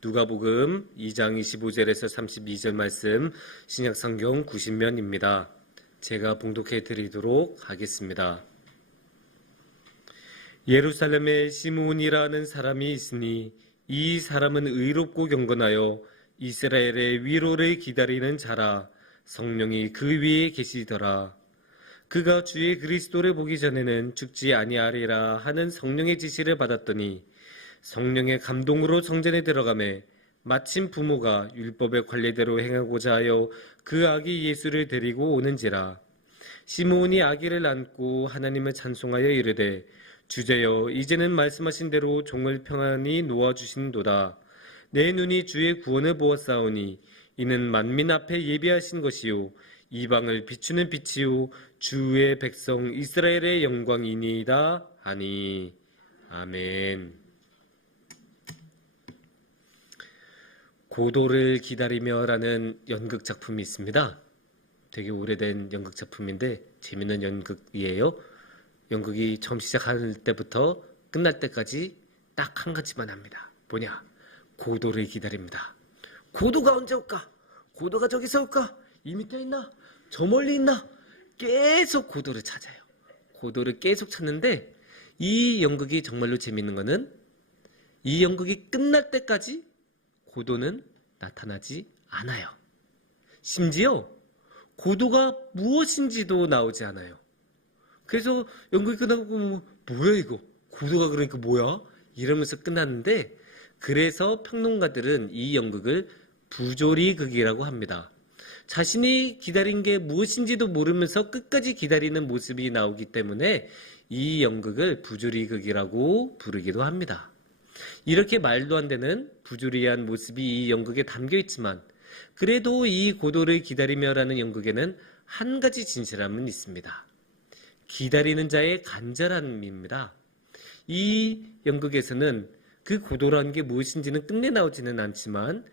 누가복음 2장 25절에서 32절 말씀 신약성경 90면입니다. 제가 봉독해 드리도록 하겠습니다. 예루살렘에 시므온이라는 사람이 있으니 이 사람은 의롭고 경건하여 이스라엘의 위로를 기다리는 자라. 성령이 그 위에 계시더라. 그가 주의 그리스도를 보기 전에는 죽지 아니하리라 하는 성령의 지시를 받았더니 성령의 감동으로 성전에 들어가매 마침 부모가 율법의 관례대로 행하고자 하여 그 아기 예수를 데리고 오는지라. 시므온이 아기를 안고 하나님을 찬송하여 이르되 주제여 이제는 말씀하신 대로 종을 평안히 놓아주신도다. 내 눈이 주의 구원을 보았사오니 이는 만민 앞에 예비하신 것이요 이방을 비추는 빛이요 주의 백성 이스라엘의 영광이니이다 하니. 아멘. 고도를 기다리며라는 연극 작품이 있습니다. 되게 오래된 연극 작품인데 재밌는 연극이에요. 연극이 처음 시작할 때부터 끝날 때까지 딱 한 가지만 합니다. 뭐냐? 고도를 기다립니다. 고도가 언제 올까? 고도가 저기서 올까? 이 밑에 있나? 저 멀리 있나? 계속 고도를 찾아요. 고도를 계속 찾는데 이 연극이 정말로 재밌는 거는 이 연극이 끝날 때까지 고도는 나타나지 않아요. 심지어 고도가 무엇인지도 나오지 않아요. 그래서 연극이 끝나고 뭐야 이거? 고도가 그러니까 뭐야? 이러면서 끝났는데 그래서 평론가들은 이 연극을 부조리극이라고 합니다. 자신이 기다린 게 무엇인지도 모르면서 끝까지 기다리는 모습이 나오기 때문에 이 연극을 부조리극이라고 부르기도 합니다. 이렇게 말도 안 되는 부조리한 모습이 이 연극에 담겨 있지만 그래도 이 고도를 기다리며라는 연극에는 한 가지 진실함은 있습니다. 기다리는 자의 간절함입니다. 이 연극에서는 그 고도라는 게 무엇인지는 끝내 나오지는 않지만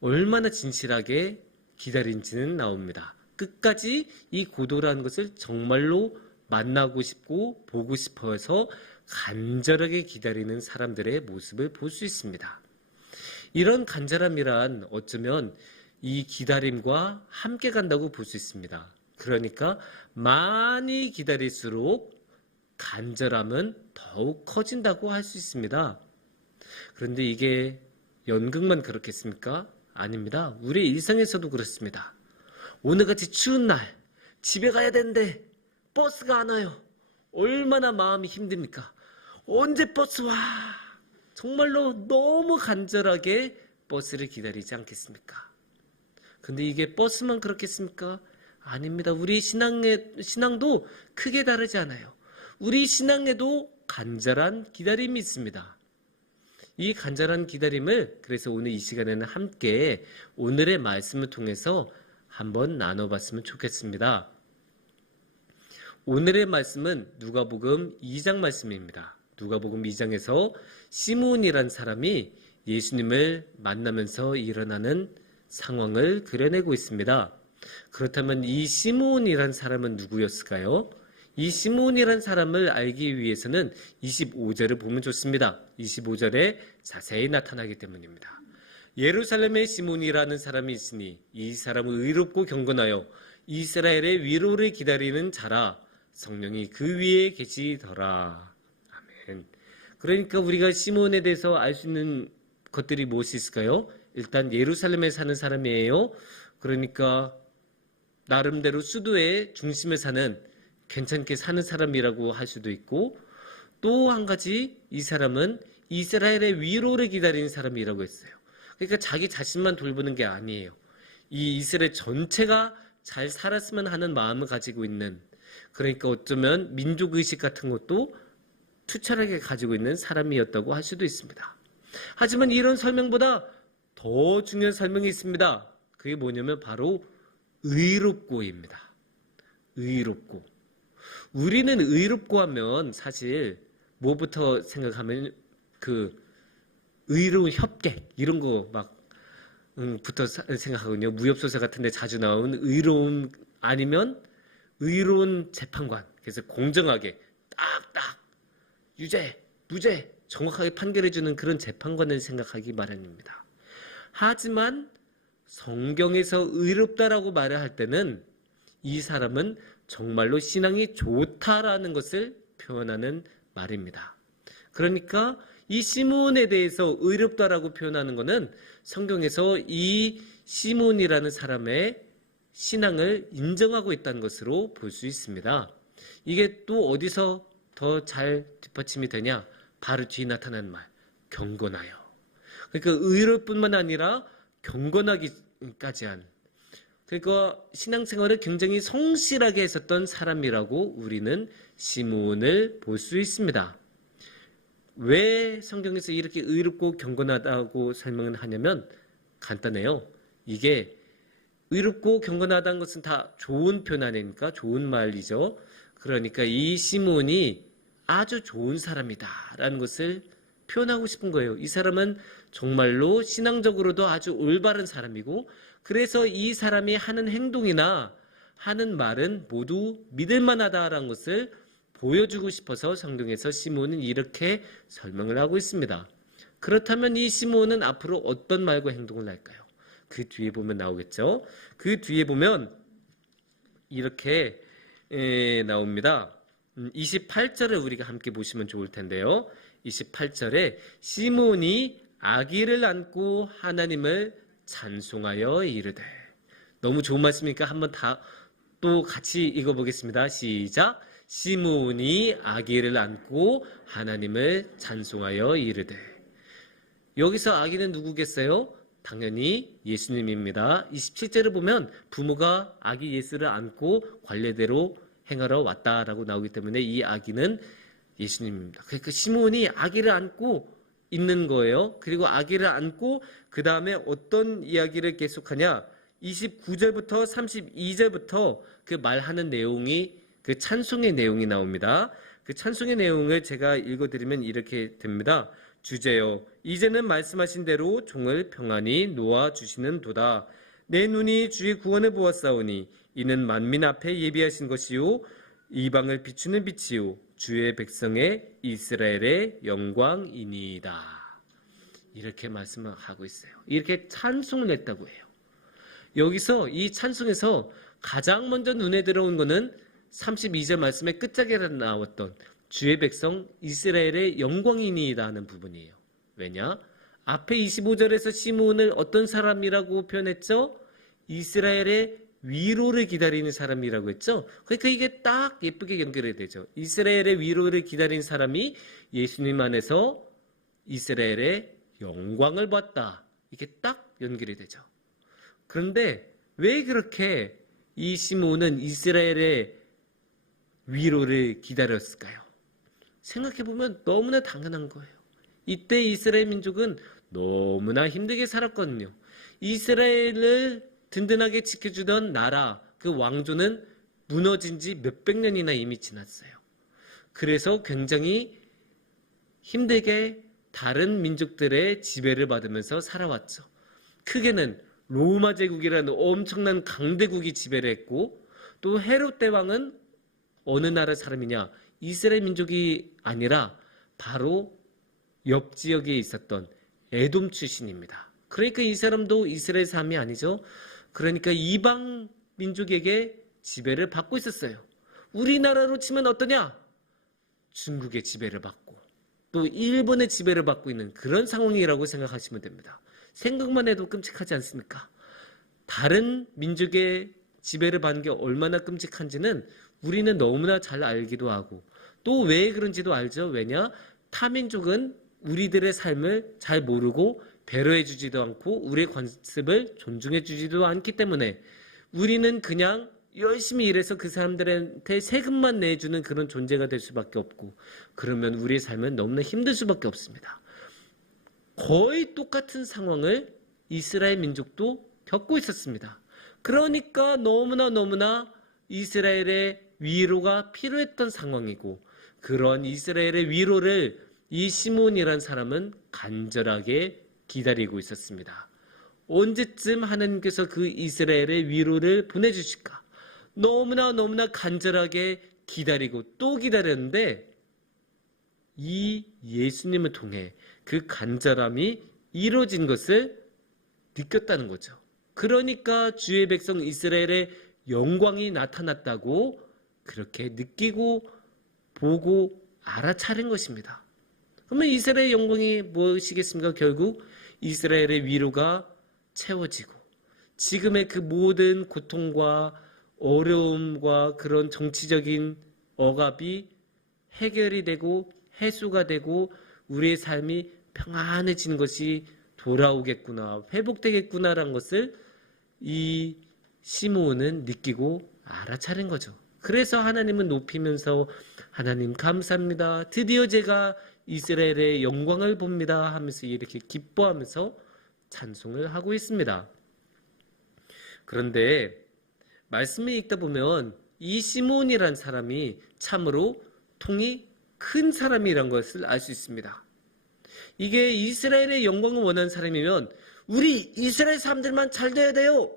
얼마나 진실하게 기다린지는 나옵니다. 끝까지 이 고도라는 것을 정말로 만나고 싶고 보고 싶어서 간절하게 기다리는 사람들의 모습을 볼 수 있습니다. 이런 간절함이란 어쩌면 이 기다림과 함께 간다고 볼 수 있습니다. 그러니까 많이 기다릴수록 간절함은 더욱 커진다고 할 수 있습니다. 그런데 이게 연극만 그렇겠습니까? 아닙니다. 우리 일상에서도 그렇습니다. 오늘같이 추운 날 집에 가야 되는데 버스가 안 와요. 얼마나 마음이 힘듭니까? 언제 버스 와? 정말로 너무 간절하게 버스를 기다리지 않겠습니까? 근데 이게 버스만 그렇겠습니까? 아닙니다. 우리 신앙도 크게 다르지 않아요. 우리 신앙에도 간절한 기다림이 있습니다. 이 간절한 기다림을 그래서 오늘 이 시간에는 함께 오늘의 말씀을 통해서 한번 나눠봤으면 좋겠습니다. 오늘의 말씀은 누가복음 2장 말씀입니다. 누가복음 2장에서 시므온이란 사람이 예수님을 만나면서 일어나는 상황을 그려내고 있습니다. 그렇다면 이 시므온이란 사람은 누구였을까요? 이 시므온이란 사람을 알기 위해서는 25절을 보면 좋습니다. 25절에 자세히 나타나기 때문입니다. 예루살렘에 시므온이라는 사람이 있으니 이 사람은 의롭고 경건하여 이스라엘의 위로를 기다리는 자라. 성령이 그 위에 계시더라. 아멘. 그러니까 우리가 시므온에 대해서 알 수 있는 것들이 무엇이 있을까요? 일단 예루살렘에 사는 사람이에요. 그러니까 나름대로 수도의 중심에 사는 괜찮게 사는 사람이라고 할 수도 있고 또 한 가지 이 사람은 이스라엘의 위로를 기다리는 사람이라고 했어요. 그러니까 자기 자신만 돌보는 게 아니에요. 이 이스라엘 전체가 잘 살았으면 하는 마음을 가지고 있는 그러니까 어쩌면 민족의식 같은 것도 투철하게 가지고 있는 사람이었다고 할 수도 있습니다. 하지만 이런 설명보다 더 중요한 설명이 있습니다. 그게 뭐냐면 바로 의롭고입니다. 의롭고. 우리는 의롭고 하면 사실 뭐부터 생각하면 그 의로운 협객 이런 거 막 부터 생각하거든요. 무협소설 같은 데 자주 나오는 의로운 아니면 의로운 재판관. 그래서 공정하게 딱딱 유죄, 무죄 정확하게 판결해주는 그런 재판관을 생각하기 마련입니다. 하지만 성경에서 의롭다라고 말을 할 때는 이 사람은 정말로 신앙이 좋다라는 것을 표현하는 말입니다. 그러니까 이 시몬에 대해서 의롭다라고 표현하는 것은 성경에서 이 시몬이라는 사람의 신앙을 인정하고 있다는 것으로 볼 수 있습니다. 이게 또 어디서 더 잘 뒷받침이 되냐? 바로 뒤에 나타난 말, 경건하여. 그러니까 의로울 뿐만 아니라 경건하기까지 한, 그러니까 신앙생활을 굉장히 성실하게 했었던 사람이라고 우리는 시몬을 볼 수 있습니다. 왜 성경에서 이렇게 의롭고 경건하다고 설명을 하냐면 간단해요. 이게 의롭고 경건하다는 것은 다 좋은 표현 아닙니까? 좋은 말이죠. 그러니까 이 시몬이 아주 좋은 사람이다라는 것을 표현하고 싶은 거예요. 이 사람은 정말로 신앙적으로도 아주 올바른 사람이고, 그래서 이 사람이 하는 행동이나 하는 말은 모두 믿을 만하다라는 것을 보여주고 싶어서 성경에서 시몬은 이렇게 설명을 하고 있습니다. 그렇다면 이 시몬은 앞으로 어떤 말과 행동을 할까요? 그 뒤에 보면 나오겠죠. 그 뒤에 보면 이렇게 나옵니다. 28절을 우리가 함께 보시면 좋을 텐데요. 28절에 시몬이 아기를 안고 하나님을 찬송하여 이르되. 너무 좋은 말씀이니까 한번 다 또 같이 읽어보겠습니다. 시작. 시몬이 아기를 안고 하나님을 찬송하여 이르되. 여기서 아기는 누구겠어요? 당연히 예수님입니다. 27절을 보면 부모가 아기 예수를 안고 관례대로 행하러 왔다라고 나오기 때문에 이 아기는 예수님입니다. 그러니까 시몬이 아기를 안고 있는 거예요. 그리고 아기를 안고 그 다음에 어떤 이야기를 계속하냐? 29절부터 32절부터 그 말하는 내용이, 그 찬송의 내용이 나옵니다. 그 찬송의 내용을 제가 읽어드리면 이렇게 됩니다. 주제여, 이제는 말씀하신 대로 종을 평안히 놓아주시는 도다. 내 눈이 주의 구원을 보았사오니 이는 만민 앞에 예비하신 것이요 이방을 비추는 빛이요 주의 백성의 이스라엘의 영광이니이다. 이렇게 말씀을 하고 있어요. 이렇게 찬송을 했다고 해요. 여기서 이 찬송에서 가장 먼저 눈에 들어온 것은 32절 말씀의 끝자리에 나왔던 주의 백성 이스라엘의 영광이니이다 하는 부분이에요. 왜냐? 앞에 25절에서 시몬을 어떤 사람이라고 표현했죠? 이스라엘의 위로를 기다리는 사람이라고 했죠? 그러니까 이게 딱 예쁘게 연결이 되죠. 이스라엘의 위로를 기다리는 사람이 예수님 안에서 이스라엘의 영광을 봤다. 이게 딱 연결이 되죠. 그런데 왜 그렇게 이 시몬은 이스라엘의 위로를 기다렸을까요? 생각해보면 너무나 당연한 거예요. 이때 이스라엘 민족은 너무나 힘들게 살았거든요. 이스라엘을 든든하게 지켜주던 나라, 그 왕조는 무너진 지 몇백 년이나 이미 지났어요. 그래서 굉장히 힘들게 다른 민족들의 지배를 받으면서 살아왔죠. 크게는 로마 제국이라는 엄청난 강대국이 지배를 했고, 또 헤롯 대왕은 어느 나라 사람이냐? 이스라엘 민족이 아니라 바로 옆 지역에 있었던 에돔 출신입니다. 그러니까 이 사람도 이스라엘 사람이 아니죠. 그러니까 이방 민족에게 지배를 받고 있었어요. 우리나라로 치면 어떠냐? 중국의 지배를 받고 또 일본의 지배를 받고 있는 그런 상황이라고 생각하시면 됩니다. 생각만 해도 끔찍하지 않습니까? 다른 민족의 지배를 받는 게 얼마나 끔찍한지는 우리는 너무나 잘 알기도 하고, 또 왜 그런지도 알죠. 왜냐? 타민족은 우리들의 삶을 잘 모르고 배려해 주지도 않고 우리의 관습을 존중해 주지도 않기 때문에 우리는 그냥 열심히 일해서 그 사람들한테 세금만 내주는 그런 존재가 될 수밖에 없고, 그러면 우리의 삶은 너무나 힘들 수밖에 없습니다. 거의 똑같은 상황을 이스라엘 민족도 겪고 있었습니다. 그러니까 너무나 이스라엘의 위로가 필요했던 상황이고, 그런 이스라엘의 위로를 이 시몬이란 사람은 간절하게 기다리고 있었습니다. 언제쯤 하나님께서 그 이스라엘의 위로를 보내주실까? 너무나 간절하게 기다리고 또 기다렸는데 이 예수님을 통해 그 간절함이 이루어진 것을 느꼈다는 거죠. 그러니까 주의 백성 이스라엘의 영광이 나타났다고 그렇게 느끼고 보고 알아차린 것입니다. 그러면 이스라엘의 영광이 무엇이겠습니까? 결국 이스라엘의 위로가 채워지고 지금의 그 모든 고통과 어려움과 그런 정치적인 억압이 해결이 되고 해소가 되고 우리의 삶이 평안해지는 것이 돌아오겠구나, 회복되겠구나라는 것을 이 시므온은 느끼고 알아차린 거죠. 그래서 하나님을 높이면서 하나님 감사합니다. 드디어 제가 이스라엘의 영광을 봅니다 하면서 이렇게 기뻐하면서 찬송을 하고 있습니다. 그런데 말씀을 읽다 보면 이 시므온이라는 사람이 참으로 통이 큰 사람이란 것을 알 수 있습니다. 이게 이스라엘의 영광을 원하는 사람이면 우리 이스라엘 사람들만 잘 돼야 돼요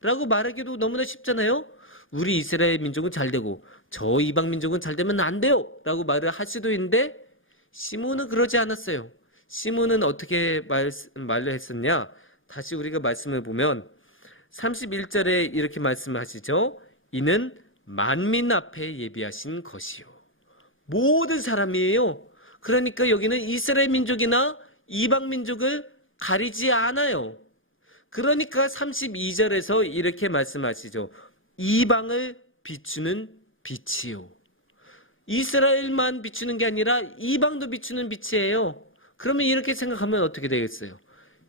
라고 말하기도 너무나 쉽잖아요. 우리 이스라엘 민족은 잘 되고 저 이방 민족은 잘 되면 안 돼요 라고 말을 할 수도 있는데 시므온은 그러지 않았어요. 시므온은 어떻게 말을 했었냐. 다시 우리가 말씀을 보면 31절에 이렇게 말씀하시죠. 이는 만민 앞에 예비하신 것이요. 모든 사람이에요. 그러니까 여기는 이스라엘 민족이나 이방 민족을 가리지 않아요. 그러니까 32절에서 이렇게 말씀하시죠. 이방을 비추는 빛이요. 이스라엘만 비추는 게 아니라 이방도 비추는 빛이에요. 그러면 이렇게 생각하면 어떻게 되겠어요?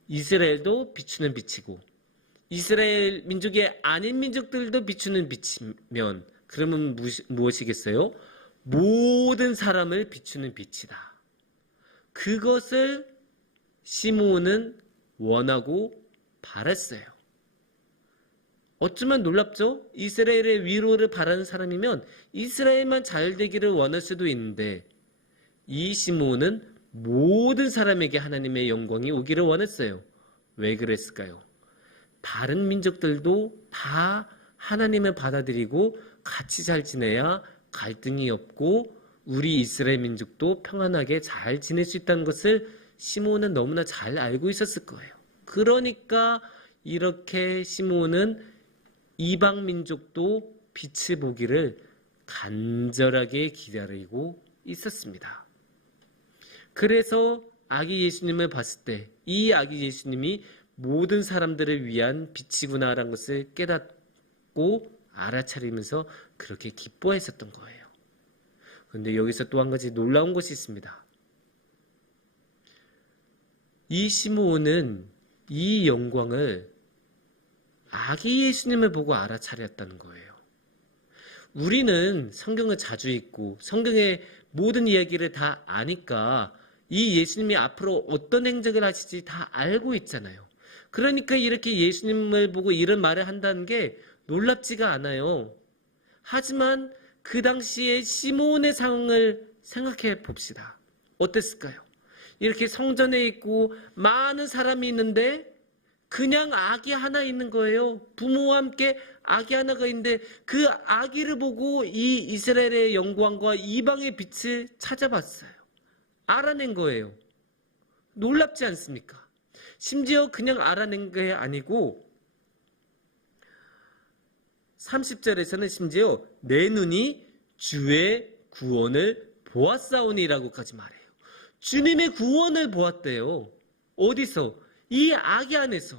이스라엘도 비추는 빛이고 이스라엘 민족이 아닌 민족들도 비추는 빛이면 그러면 무엇이겠어요? 모든 사람을 비추는 빛이다. 그것을 시므온은 원하고 바랐어요. 어쩌면 놀랍죠? 이스라엘의 위로를 바라는 사람이면 이스라엘만 잘 되기를 원할 수도 있는데 이 시므온은 모든 사람에게 하나님의 영광이 오기를 원했어요. 왜 그랬을까요? 다른 민족들도 다 하나님을 받아들이고 같이 잘 지내야 갈등이 없고 우리 이스라엘 민족도 평안하게 잘 지낼 수 있다는 것을 시므온은 너무나 잘 알고 있었을 거예요. 그러니까 이렇게 시므온은 이방 민족도 빛을 보기를 간절하게 기다리고 있었습니다. 그래서 아기 예수님을 봤을 때 이 아기 예수님이 모든 사람들을 위한 빛이구나라는 것을 깨닫고 알아차리면서 그렇게 기뻐했었던 거예요. 그런데 여기서 또 한 가지 놀라운 것이 있습니다. 이 시므온은 이 영광을 아기 예수님을 보고 알아차렸다는 거예요. 우리는 성경을 자주 읽고 성경의 모든 이야기를 다 아니까 이 예수님이 앞으로 어떤 행적을 하실지 다 알고 있잖아요. 그러니까 이렇게 예수님을 보고 이런 말을 한다는 게 놀랍지가 않아요. 하지만 그 당시에 시므온의 상황을 생각해 봅시다. 어땠을까요? 이렇게 성전에 있고 많은 사람이 있는데 그냥 아기 하나 있는 거예요. 부모와 함께 아기 하나가 있는데 그 아기를 보고 이 이스라엘의 영광과 이방의 빛을 찾아봤어요. 알아낸 거예요. 놀랍지 않습니까? 심지어 그냥 알아낸 게 아니고 30절에서는 심지어 내 눈이 주의 구원을 보았사오니라고까지 말해요. 주님의 구원을 보았대요. 어디서? 이 아기 안에서.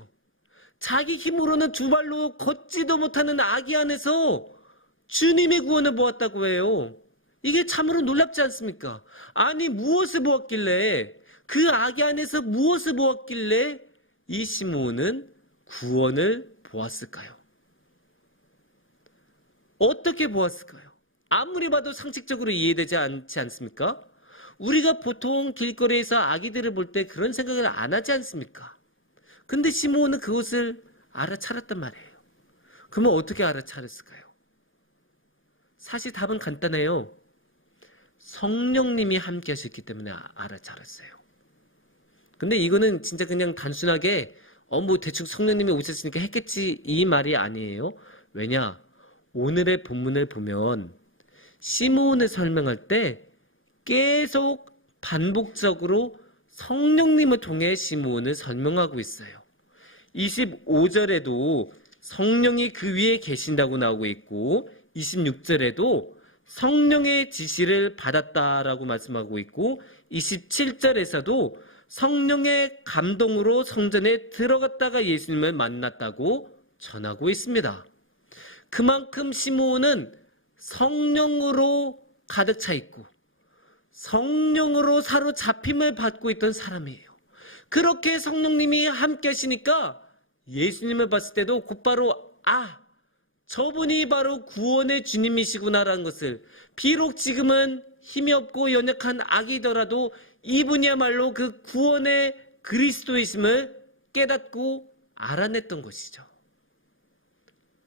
자기 힘으로는 두 발로 걷지도 못하는 아기 안에서 주님의 구원을 보았다고 해요. 이게 참으로 놀랍지 않습니까? 아니 무엇을 보았길래 그 아기 안에서 무엇을 보았길래 이 시므온은 구원을 보았을까요? 어떻게 보았을까요? 아무리 봐도 상식적으로 이해되지 않지 않습니까? 우리가 보통 길거리에서 아기들을 볼 때 그런 생각을 안 하지 않습니까? 근데 시므온은 그것을 알아차렸단 말이에요. 그러면 어떻게 알아차렸을까요? 사실 답은 간단해요. 성령님이 함께 하셨기 때문에 알아차렸어요. 근데 이거는 진짜 그냥 단순하게 뭐 대충 성령님이 오셨으니까 했겠지 이 말이 아니에요. 왜냐? 오늘의 본문을 보면 시므온을 설명할 때 계속 반복적으로 성령님을 통해 시므온을 설명하고 있어요. 25절에도 성령이 그 위에 계신다고 나오고 있고 26절에도 성령의 지시를 받았다라고 말씀하고 있고 27절에서도 성령의 감동으로 성전에 들어갔다가 예수님을 만났다고 전하고 있습니다. 그만큼 시므온은 성령으로 가득 차 있고 성령으로 사로잡힘을 받고 있던 사람이에요. 그렇게 성령님이 함께 하시니까 예수님을 봤을 때도 곧바로 저분이 바로 구원의 주님이시구나라는 것을, 비록 지금은 힘이 없고 연약한 아기더라도 이분이야말로 그 구원의 그리스도이심을 깨닫고 알아냈던 것이죠.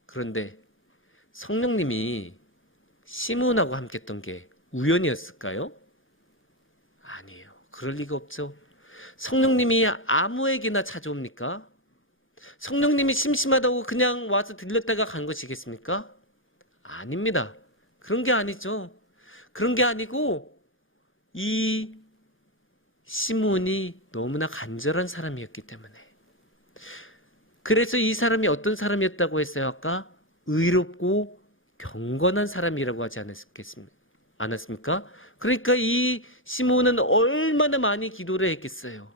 그런데 성령님이 시므온하고 함께 했던 게 우연이었을까요? 아니에요. 그럴 리가 없죠. 성령님이 아무에게나 찾아옵니까? 성령님이 심심하다고 그냥 와서 들렸다가 간 것이겠습니까? 아닙니다. 그런 게 아니죠. 그런 게 아니고 이 시므온이 너무나 간절한 사람이었기 때문에. 그래서 이 사람이 어떤 사람이었다고 했어요? 아까 의롭고 경건한 사람이라고 하지 않았습니까? 그러니까 이 시므온은 얼마나 많이 기도를 했겠어요.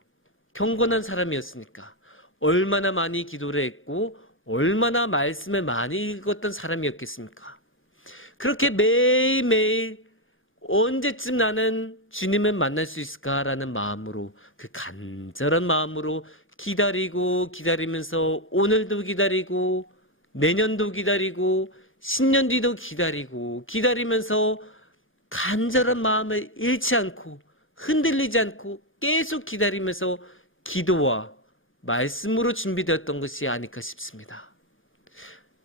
경건한 사람이었으니까. 얼마나 많이 기도를 했고 얼마나 말씀을 많이 읽었던 사람이었겠습니까? 그렇게 매일매일 언제쯤 나는 주님을 만날 수 있을까라는 마음으로, 그 간절한 마음으로 기다리면서 오늘도 기다리고 내년도 기다리고 10년 뒤도 기다리면서 간절한 마음을 잃지 않고 흔들리지 않고 계속 기다리면서 기도와 말씀으로 준비되었던 것이 아닐까 싶습니다.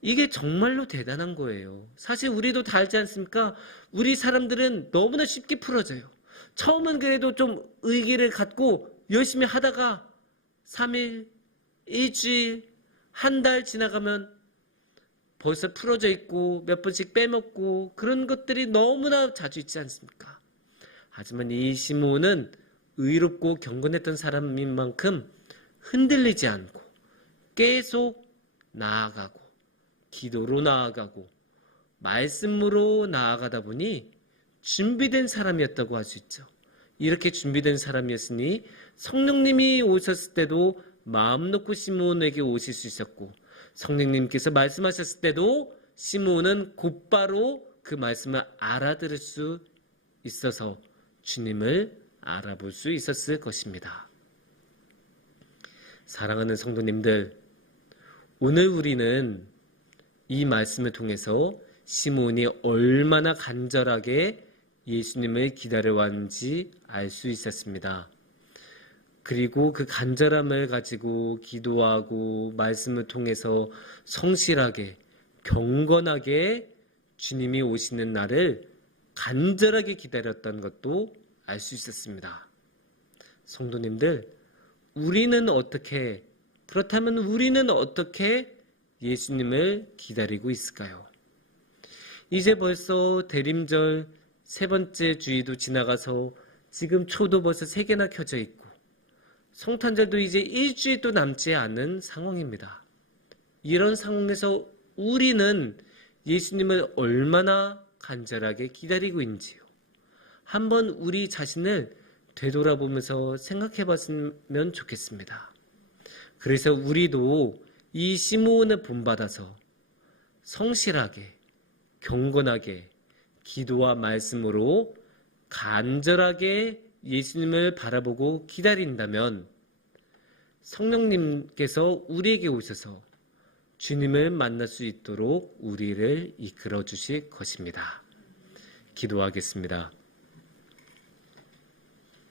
이게 정말로 대단한 거예요. 사실 우리도 다 알지 않습니까? 우리 사람들은 너무나 쉽게 풀어져요. 처음은 그래도 좀 의기를 갖고 열심히 하다가 3일, 일주일, 한 달 지나가면 벌써 풀어져 있고 몇 번씩 빼먹고 그런 것들이 너무나 자주 있지 않습니까? 하지만 이 시므온은 의롭고 경건했던 사람인 만큼 흔들리지 않고 계속 나아가고 기도로 나아가고 말씀으로 나아가다 보니 준비된 사람이었다고 할 수 있죠. 이렇게 준비된 사람이었으니 성령님이 오셨을 때도 마음 놓고 시므온에게 오실 수 있었고, 성령님께서 말씀하셨을 때도 시므온은 곧바로 그 말씀을 알아들을 수 있어서 주님을 알아볼 수 있었을 것입니다. 사랑하는 성도님들, 오늘 우리는 이 말씀을 통해서 시므온이 얼마나 간절하게 예수님을 기다려왔는지 알 수 있었습니다. 그리고 그 간절함을 가지고 기도하고 말씀을 통해서 성실하게 경건하게 주님이 오시는 날을 간절하게 기다렸던 것도 알 수 있었습니다. 성도님들, 그렇다면 우리는 어떻게 예수님을 기다리고 있을까요? 이제 벌써 대림절 3번째 주일도 지나가서 지금 초도 벌써 3개나 켜져 있고 성탄절도 이제 일주일도 남지 않은 상황입니다. 이런 상황에서 우리는 예수님을 얼마나 간절하게 기다리고 있는지요. 한번 우리 자신을 되돌아보면서 생각해 봤으면 좋겠습니다. 그래서 우리도 이 시므온을 본받아서 성실하게 경건하게 기도와 말씀으로 간절하게 예수님을 바라보고 기다린다면 성령님께서 우리에게 오셔서 주님을 만날 수 있도록 우리를 이끌어 주실 것입니다. 기도하겠습니다.